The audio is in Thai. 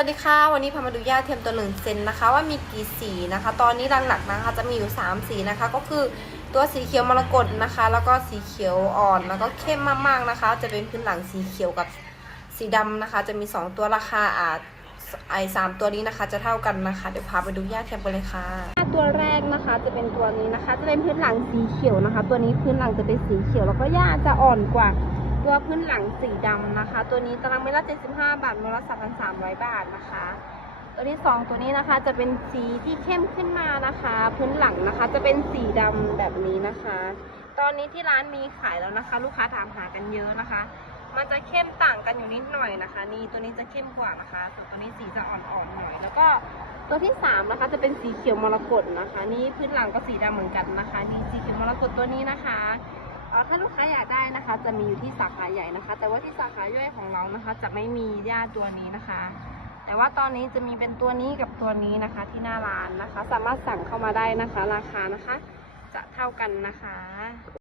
วัสดีค่ะ วันนี้พามาดูหญ้าเทียมตัวหนึ่งเซนนะคะ ว่ามีกี่สีนะคะ ตอนนี้หลักๆนะคะ จะมีอยู่ 3 สีนะคะ ก็คือตัวสีเขียวมรกตนะคะ แล้วก็สีเขียวอ่อนแล้วก็เข้มมากๆนะคะ จะเป็นพื้นหลังสีเขียวกับสีดำนะคะ จะมี 2 ตัวราคาอาจไอสามตัวนี้นะคะ จะเท่ากันนะคะ เดี๋ยวพาไปดูหญ้าเทียมกันเลยค่ะตัวแรกนะคะจะเป็นตัวนี้นะคะ จะเป็นพื้นหลังสีเขียวนะคะ ตัวนี้พื้นหลังจะเป็นสีเขียวแล้วก็หญ้าจะอ่อนกว่า ตัวพื้นหลังสีดำนะคะ ตัวนี้ตารางเมตรละ75 บาทมูลค่า3,300 บาทนะคะ ตัวที่ 2 ตัวนี้นะคะจะเป็นสีที่เข้มขึ้นมานะคะ พื้นหลังนะคะจะเป็นสีดำแบบนี้นะคะ ตอนนี้ที่ร้านมีขายแล้วนะคะ ลูกค้าถามหากันเยอะนะคะ มันจะเข้มต่างกันอยู่นิดหน่อยนะคะ นี่ตัวนี้จะเข้มกว่านะคะ ส่วนตัวนี้สีจะอ่อนๆหน่อย แล้วก็ตัวที่ 3 นะคะ จะเป็นสีเขียวมรกตนะคะ นี่พื้นหลังก็สีดำเหมือนกันนะคะนี่สีเขียวมรกตตัวนี้นะคะ ถ้าลูกค้าอยากได้นะคะ จะมีอยู่ที่สาขาใหญ่นะคะ แต่ว่าที่สาขาย่อยของเรานะคะ จะไม่มีญาตัวนี้นะคะ แต่ว่าตอนนี้จะมีเป็นตัวนี้กับตัวนี้นะคะ ที่หน้าร้านนะคะ สามารถสั่งเข้ามาได้นะคะ ราคานะคะ จะเท่ากันนะคะ